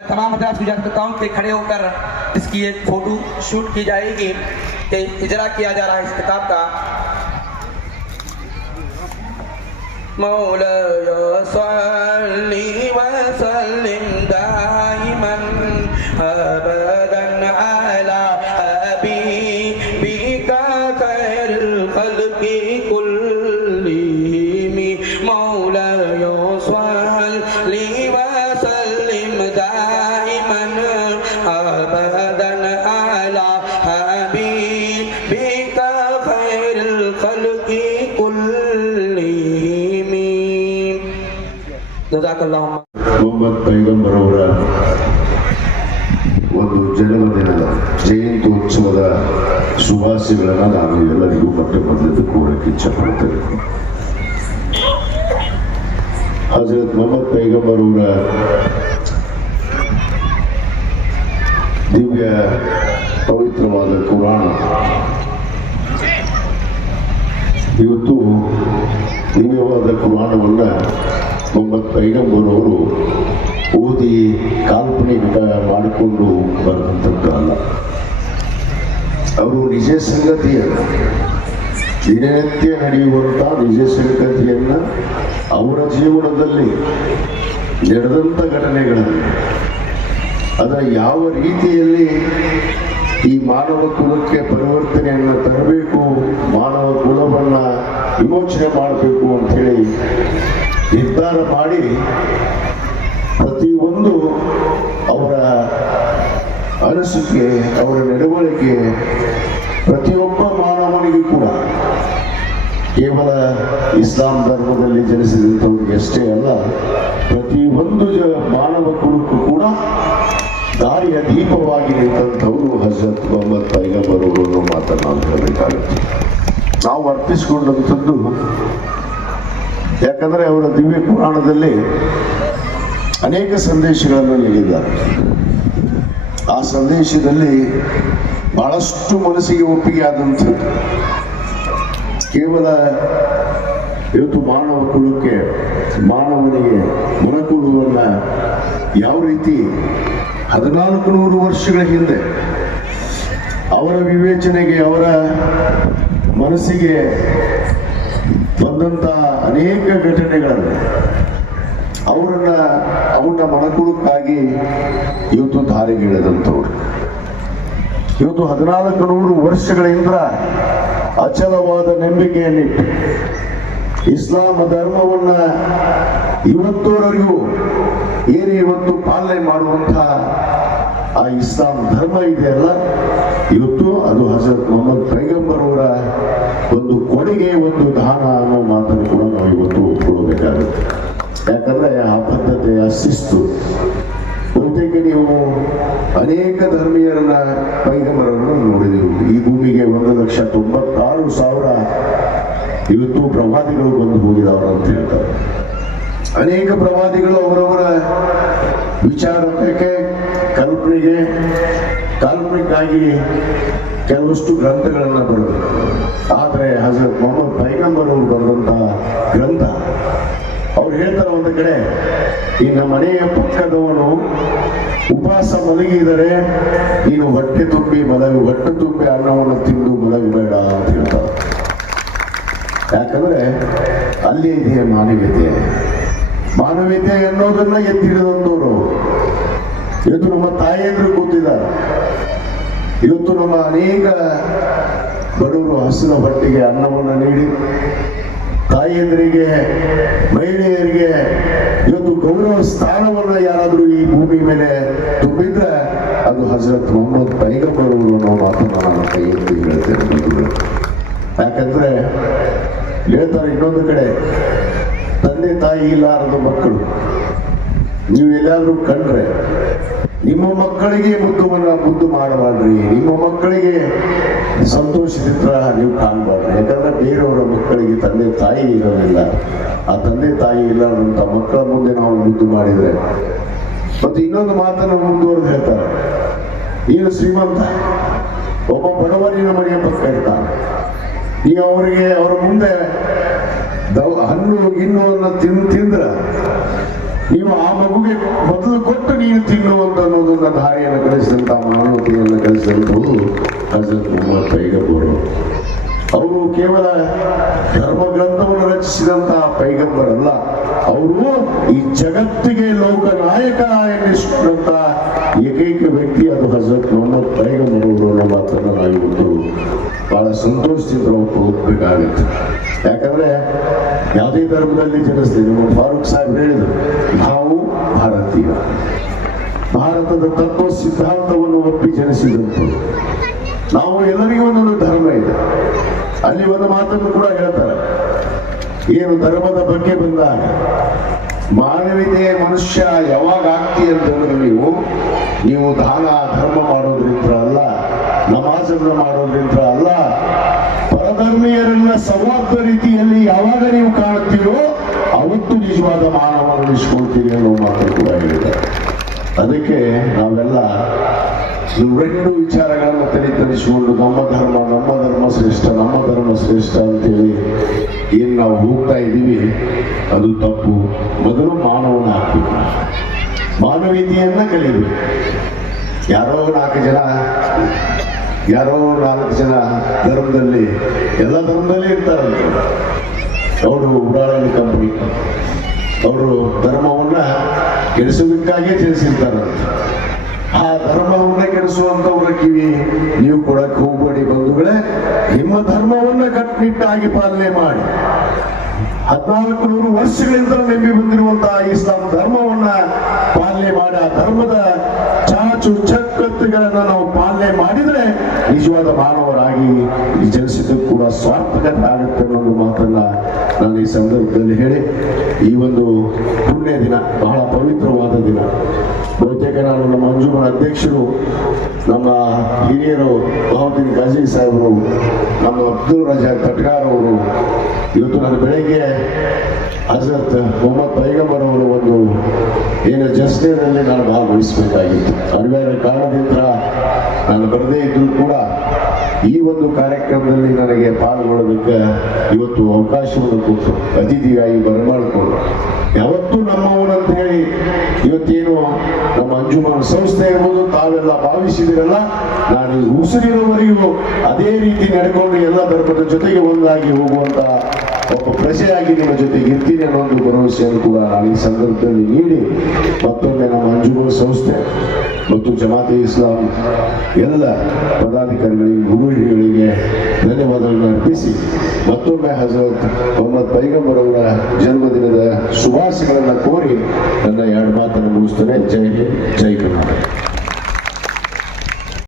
तमाम हजरात से गुजारिश करता हूँ कि खड़े होकर इसकी एक फ़ोटो शूट की जाएगी, कि इजरा किया जा रहा है इस किताब का। मौला सल्ली ಕಲ್ಲಾಕಲ್ಲಾಹ ಮೊಹಮ್ಮದ್ ಪೈಗಂಬರ್ ಅವರ ಒಂದು ಜನ್ಮದಿನದ ಜಯಂತಿ ಉತ್ಸವದ ಶುಭಾಶಯಗಳನ್ನು ನಾನು ಎಲ್ಲರಿಗೂ ಮತ್ತೆ ಮೊದಲಿದ್ದು ಹಜರತ್ ಮೊಹಮ್ಮದ್ ಪೈಗಂಬರ್ ಅವರ ದಿವ್ಯ ಪವಿತ್ರವಾದ ಕುರಾಣ. ಇವತ್ತು ದಿವ್ಯವಾದ ಕುರಾಣವನ್ನು ಮೊಹಮ್ಮದ್ ಓದಿ ಕಾಲ್ಪನಿಕ ಮಾಡಿಕೊಂಡು ಬರೆದಂಥದ್ದು ಅಲ್ಲ ಅವರು ನಿಜ ಸಂಗತಿಯನ್ನು ದಿನನಿತ್ಯ ನಡೆಯುವಂಥ ನಿಜ ಸಂಗತಿಯನ್ನ ಅವರ ಜೀವನದಲ್ಲಿ ನಡೆದಂಥ ಘಟನೆಗಳನ್ನು, ಅದರ ಯಾವ ರೀತಿಯಲ್ಲಿ ಈ ಮಾನವ ಕುಲಕ್ಕೆ ಪರಿವರ್ತನೆಯನ್ನು ತರಬೇಕು, ಮಾನವ ಕುಲವನ್ನ ವಿಮೋಚನೆ ಮಾಡಬೇಕು ಅಂತ ಹೇಳಿ ನಿರ್ಧಾರ ಮಾಡಿ ಪ್ರತಿಯೊಂದು ಅವರ ಅನಿಸಿಕೆ, ಅವರ ನಡವಳಿಕೆ ಪ್ರತಿಯೊಬ್ಬ ಮಾನವನಿಗೂ ಕೂಡ ಕೇವಲ ಇಸ್ಲಾಂ ಧರ್ಮದಲ್ಲಿ ಜನಿಸಿದಂಥವ್ರಿಗೆ ಅಷ್ಟೇ ಅಲ್ಲ, ಪ್ರತಿಯೊಂದು ಜ- ಮಾನವ ಕುಲಕ್ಕೂ ಕೂಡ ದಾರಿಯ ದೀಪವಾಗಿ ನಿಂತಂಥವರು ಹಜರತ್ ಮೊಹಮ್ಮದ್ ಪೈಗಂಬರ್ ಅವರು ಮಾತನ್ನು ನಾವು ಹೇಳಬೇಕಾಗುತ್ತೆ ನಾವು ಅರ್ಪಿಸಿಕೊಂಡಂಥದ್ದು ಯಾಕಂದ್ರೆ ಅವರ ದಿವ್ಯ ಪುರಾಣದಲ್ಲಿ ಅನೇಕ ಸಂದೇಶಗಳನ್ನು ನೀಡಿದ್ದಾರೆ. ಆ ಸಂದೇಶದಲ್ಲಿ ಬಹಳಷ್ಟು ಮನಸ್ಸಿಗೆ ಒಪ್ಪಿಗೆ ಆದಂಥದ್ದು. ಕೇವಲ ಇವತ್ತು ಮಾನವ ಕುಲಕ್ಕೆ, ಮಾನವನಿಗೆ ಮನಕುಲವನ್ನು ಯಾವ ರೀತಿ ಹದಿನಾಲ್ಕು ನೂರು ವರ್ಷಗಳ ಹಿಂದೆ ಅವರ ವಿವೇಚನೆಗೆ, ಅವರ ಮನಸ್ಸಿಗೆ ಬಂದಂತ ಅನೇಕ ಘಟನೆಗಳು ಅವರನ್ನ ಅವನ್ನ ಮಣಕುಳಕ್ಕಾಗಿ ಇವತ್ತು ದಾರಿಗಿಳಿದಂಥವ್ರು. ಇವತ್ತು ಹದಿನಾಲ್ಕು ನೂರು ವರ್ಷಗಳಿಂದ ಅಚಲವಾದ ನಂಬಿಕೆಯನ್ನಿಟ್ಟು ಇಸ್ಲಾಂ ಧರ್ಮವನ್ನ ಇವತ್ತುವರೆಗೂ ಏನು ಇವತ್ತು ಪಾಲನೆ ಮಾಡುವಂತಹ ಆ ಇಸ್ಲಾಂ ಧರ್ಮ ಇದೆಯಲ್ಲ? ಇವತ್ತು ಅದು ಹಜರತ್ ಮೊಹಮ್ಮದ್ ಪೈಗಂಬರ್ ಒಂದು ಕೊಡುಗೆ ಒಂದು ದಾನ ಅನ್ನೋ ಮಾತನ್ನು ಕೂಡ ನಾವು ಇವತ್ತು ಕೊಡಬೇಕಾಗುತ್ತೆ. ಯಾಕಂದ್ರೆ ಆ ಪದ್ಧತಿ ಆ ಶಿಸ್ತು. ಬಹುತೇಕ ನೀವು ಅನೇಕ ಧರ್ಮೀಯರನ್ನ ಪೈಗಂಬರನ್ನು ನೋಡಿದೀವಿ ಈ ಭೂಮಿಗೆ ಒಂದು ಲಕ್ಷ ತೊಂಬತ್ತಾರು ಸಾವಿರ ಇವತ್ತು ಪ್ರವಾದಿಗಳು ಬಂದು ಹೋಗಿದವರು ಅಂತ ಹೇಳ್ತಾರೆ. ಅನೇಕ ಪ್ರವಾದಿಗಳು ಅವರವರ ವಿಚಾರಕ್ಕೆ, ಕಲ್ಪನೆಗೆ ಕಾಲ್ಪನಿಕವಾಗಿ ಕೆಲವಷ್ಟು ಗ್ರಂಥಗಳನ್ನು ಬರೆದರು. ಆದರೆ ಹಜರತ್ ಮೊಹಮ್ಮದ್ ಪೈಗಂಬರ್ ಅವರು ಬರೆದಂತಹ ಗ್ರಂಥ, ಅವ್ರು ಹೇಳ್ತಾರೆ ಒಂದು ಕಡೆ, ಈ ನಮ್ಮ ಮನೆಯ ಪಕ್ಕದವನು ಉಪವಾಸ ಮಲಗಿದರೆ ನೀನು ಹೊಟ್ಟೆ ತುಂಬಿ ಮಲಗಿ, ಹೊಟ್ಟೆ ತುಂಬಿ ಅನ್ನವನ್ನು ತಿಂದು ಮಲಗಬೇಡ ಅಂತ ಹೇಳ್ತಾರೆ. ಯಾಕಂದ್ರೆ ಅಲ್ಲಿ ಇದೆಯೇ ಮಾನವೀಯತೆ. ಮಾನವೀಯತೆ ಅನ್ನೋದನ್ನ ಎತ್ತಿಡಿದಂಥವ್ರು ಇವತ್ತು ನಮ್ಮ ತಾಯಿಯಂದ್ರು ಕೂತಿದ್ದಾರೆ ಇವತ್ತು ನಮ್ಮ ಅನೇಕ ಬಡವರು ಹಸಿದ ಹೊಟ್ಟೆಗೆ ಅನ್ನವನ್ನು ನೀಡಿ, ತಾಯಿಯಂದರಿಗೆ, ಮಹಿಳೆಯರಿಗೆ ಇವತ್ತು ಗೌರವ ಸ್ಥಾನವನ್ನ ಯಾರಾದರೂ ಈ ಭೂಮಿ ಮೇಲೆ ತುಂಬಿದ್ರೆ ಅದು ಹಜರತ್ ಮೊಹಮ್ಮದ್ ಪೈಗಂಬರವರು ಅನ್ನೋ ಮಾತನ್ನ ನಾನು ಕೈಯಲ್ಲಿ ಹೇಳ್ತೇನೆ. ಯಾಕಂದ್ರೆ ಹೇಳ್ತಾರೆ ಇನ್ನೊಂದು ಕಡೆ, ತಂದೆ ತಾಯಿ ಇಲ್ಲಾರದ ಮಕ್ಕಳು ನೀವು ಎಲ್ಲಾದ್ರೂ ಕಂಡ್ರೆ, ನಿಮ್ಮ ಮಕ್ಕಳಿಗೆ ಮುದ್ದುವನ್ನ ಮುದ್ದು ಮಾಡಬಾರ್ದ್ರಿ. ನಿಮ್ಮ ಮಕ್ಕಳಿಗೆ ಸಂತೋಷದಿಂದ ನೀವು ಕಾಣಬಾರ್ದು ಯಾಕಂದ್ರೆ ಬೇರೆಯವರ ಮಕ್ಕಳಿಗೆ ತಂದೆ ತಾಯಿ ಇರೋದಿಲ್ಲ. ಆ ತಂದೆ ತಾಯಿ ಇಲ್ಲದಂತ ಮಕ್ಕಳ ಮುಂದೆ ನಾವು ಮುದ್ದು ಮಾಡಿದ್ರೆ, ಮತ್ತೆ ಇನ್ನೊಂದು ಮಾತನ್ನು ಮುಂದುವರೆದು ಹೇಳ್ತಾರೆ. ನೀನು ಶ್ರೀಮಂತ, ಒಬ್ಬ ಬಡವರಿನ ಮನೆಯ ಪಕ್ಕ ಇರ್ತಾನೆ ನೀ ಅವರಿಗೆ, ಅವರ ಮುಂದೆ ಹಣ್ಣು, ಗಿಣ್ಣುವನ್ನು ತಿನ್, ತಿಂದ್ರ ನೀವು ಆ ಮಗುಗೆ ಮೊದಲು ಕೊಟ್ಟು ನೀನು ತಿನ್ನುವಂತ ಅನ್ನೋದನ್ನ ದಾರಿಯನ್ನು ಕಲಿಸಿದಂತ ಮಾನವತೆಯನ್ನು ಕಲಿಸಿದಂಥವರು ಹಜರತ್ ಮೊಹಮ್ಮದ್ ಪೈಗಂಬರು ಅವರು. ಕೇವಲ ಧರ್ಮ ಗ್ರಂಥವನ್ನು ರಚಿಸಿದಂತಹ ಪೈಗಂಬರಲ್ಲ, ಅವರು ಈ ಜಗತ್ತಿಗೆ ಲೋಕ ಲೋಕನಾಯಕ ಎನ್ನಿಸಿಕೊಂಡಂತಹ ಏಕೈಕ ವ್ಯಕ್ತಿ ಅದು ಹಜರತ್ ಮೊಹಮ್ಮದ್ ಪೈಗಂಬರ್ ಅನ್ನೋ ಮಾತನ್ನು ನಾವು ಬಹಳ ಸಂತೋಷದಿಂದ ನಾವು ಹೋಗ್ಬೇಕಾಗತ್ತೆ ಯಾಕಂದ್ರೆ ಯಾವುದೇ ಧರ್ಮದಲ್ಲಿ ಜನಿಸ್ತೀವಿ ನಮ್ಮ ಫಾರೂಕ್ ಸಾಹೇಬ್ ಹೇಳಿದ್ರು, ನಾವು ಭಾರತೀಯ. ಭಾರತದ ತತ್ವ ಸಿದ್ಧಾಂತವನ್ನು ಒಪ್ಪಿ ಜನಿಸಿದಂತು ನಾವು ಎಲ್ಲರಿಗೂ ಒಂದೊಂದು ಧರ್ಮ ಇದೆ. ಅಲ್ಲಿ ಒಂದು ಮಾತನ್ನು ಕೂಡ ಹೇಳ್ತಾರೆ. ಏನು ಧರ್ಮದ ಬಗ್ಗೆ ಬಂದಾಗ, ಮಾನವೀಯತೆ ಮನುಷ್ಯ ಯಾವಾಗ ಆಗ್ತಿ ಅಂತಂದ್ರೆ ನೀವು ನೀವು ದಾನ ಧರ್ಮ ಮಾಡೋದ್ರಿಂದ ಅಲ್ಲ, ನಮಾಜನ್ನು ಮಾಡೋದ್ರಿಂದ ಸೌಹಾರ್ದ ರೀತಿಯಲ್ಲಿ ಯಾವಾಗ ನೀವು ಕಾಣುತ್ತೀರೋ ಅವತ್ತು ನಿಜವಾದ ಮಾನವ ಉಳಿಸ್ಕೊಳ್ತೀರಿ ಅನ್ನೋ ಮಾತು ಕೂಡ ಹೇಳಿದ್ದಾರೆ. ಅದಕ್ಕೆ ನಾವೆಲ್ಲ ಇವೆರಡು ವಿಚಾರಗಳನ್ನು ತಲೆ ತರಿಸಿಕೊಂಡು ನಮ್ಮ ಧರ್ಮ ನಮ್ಮ ಧರ್ಮ ಶ್ರೇಷ್ಠ, ನಮ್ಮ ಧರ್ಮ ಶ್ರೇಷ್ಠ ಅಂತೇಳಿ ಏನು ನಾವು ಹೋಗ್ತಾ ಇದ್ದೀವಿ, ಅದು ತಪ್ಪು. ಮೊದಲು ಮಾನವನ ಹಾಕಬೇಕು ಮಾನವೀಯತೆಯನ್ನ ಕಲಿಬೇಕು. ಯಾರೋ ನಾಲ್ಕು ಜನ ಯಾರೋ ನಾಲ್ಕು ಜನ ಧರ್ಮದಲ್ಲಿ, ಎಲ್ಲ ಧರ್ಮದಲ್ಲಿ ಇರ್ತಾರಂತೆ ಅವರು ಉಡಾಳನ ಕಂಪನಿ ಅವರು ಧರ್ಮವನ್ನ ಕೆಡಿಸೋದಕ್ಕಾಗಿ ತಿಳಿಸಿರ್ತಾರಂತೆ. ಆ ಧರ್ಮವನ್ನ ಕೆಡಿಸುವಂತವ್ರ ಕಿವಿ ನೀವು ಕೊಡಕ್ಕೆ ಹೋಗ್ಬೇಡಿ ಬಂಧುಗಳೇ. ನಿಮ್ಮ ಧರ್ಮವನ್ನ ಕಟ್ಟುನಿಟ್ಟಾಗಿ ಪಾಲನೆ ಮಾಡಿ. ಹದಿನಾಲ್ಕು ನೂರು ವರ್ಷಗಳಿಂದ ನಂಬಿ ಬಂದಿರುವಂತಹ ಇಸ್ಲಾಂ ಧರ್ಮವನ್ನ ಪಾಲನೆ ಮಾಡಿ ಧರ್ಮದ ಚಾಚು ಚಕ್ಕತ್ತುಗಳನ್ನ ನಾವು ಪಾಲನೆ ಮಾಡಿದ್ರೆ ನಿಜವಾದ ಮಾನವರಾಗಿ ಈ ಜನಿಸಿದ್ದು ಕೂಡ ಸ್ವಾರ್ಥಕತೆ ಆಗುತ್ತೆ ಅನ್ನೋದು ಮಾತನ್ನ ನಾನು ಈ ಸಂದರ್ಭದಲ್ಲಿ ಹೇಳಿ, ಈ ಒಂದು ಪುಣ್ಯ ದಿನ, ಬಹಳ ಪವಿತ್ರವಾದ ದಿನ. ಬಹುತೇಕ ನಾನು ನಮ್ಮ ಅಂಜುಮನ ಅಧ್ಯಕ್ಷರು, ನಮ್ಮ ಹಿರಿಯರು ಬಹದ್ದೀನ್ ಗಾಜಿ ಸಾಹೇಬರು, ನಮ್ಮ ಅಬ್ದುಲ್ ರಜಾ ಕಟ್ಕಾರ್ ಅವರು ಇವತ್ತು ನಾನು ಬೆಳಗ್ಗೆ ಹಜರತ್ ಮೊಹಮ್ಮದ್ ಪೈಗಂಬರ್ ಅವರು ಒಂದು, ಏನು ಜಸ್ಟಿನಲ್ಲಿ ನಾನು ಭಾಗವಹಿಸಬೇಕಾಗಿತ್ತು. ಅನಿವಾರ್ಯ ಕಾರಣದಿಂದ ನಾನು ಬರದೇ ಇದ್ದರೂ ಕೂಡ ಈ ಒಂದು ಕಾರ್ಯಕ್ರಮದಲ್ಲಿ ನನಗೆ ಪಾಲ್ಗೊಳ್ಳೋದಕ್ಕೆ ಇವತ್ತು ಅವಕಾಶವನ್ನು ಕೊಟ್ಟು ಅತಿಥಿಯಾಗಿ ಬರಮಾಡಿಕೊಂಡು ಯಾವತ್ತೂ ನಮ್ಮವರಂತ ಅಂತ ಹೇಳಿ ಇವತ್ತೇನು ನಮ್ಮ ಅಂಜುಮನ ಸಂಸ್ಥೆ ಇರ್ಬೋದು ತಾವೆಲ್ಲ ಭಾವಿಸಿದಿರಲ್ಲ ನಾನು ಉಸಿರಿನವರೆಗೂ ಅದೇ ರೀತಿ ನಡ್ಕೊಂಡು ಎಲ್ಲ ಧರ್ಮದ ಜೊತೆಗೆ ಒಂದಾಗಿ ಹೋಗುವಂತ ಒಬ್ಬ ಪ್ರಜೆಯಾಗಿ ನಿಮ್ಮ ಜೊತೆಗೆ ಇರ್ತೀನಿ ಅನ್ನೋ ಒಂದು ಭರವಸೆಯನ್ನು ಕೂಡ ಈ ಸಂದರ್ಭದಲ್ಲಿ ನೀಡಿ ಮತ್ತೊಮ್ಮೆ ನಮ್ಮ ಅಂಜುಮನ ಸಂಸ್ಥೆ ಮತ್ತು ಜಮಾತೆ ಇಸ್ಲಾಂ ಎಲ್ಲ ಪದಾಧಿಕಾರಿಗಳಿಗೆ, ಗುರುಗಳಿಗೆ ಧನ್ಯವಾದಗಳನ್ನು ಅರ್ಪಿಸಿ ಮತ್ತೊಮ್ಮೆ ಹಜರತ್ ಮೊಹಮ್ಮದ್ ಪೈಗಂಬರ್ ಅವರ ಜನ್ಮದಿನದ ಶುಭಾಶಯಗಳನ್ನು ಕೋರಿ ನನ್ನ ಎರಡು ಮಾತನ್ನು ಮುಗಿಸ್ತೇನೆ. ಜೈ ಹಿಂದ್, ಜೈ ಕರ್ನಾಟಕ.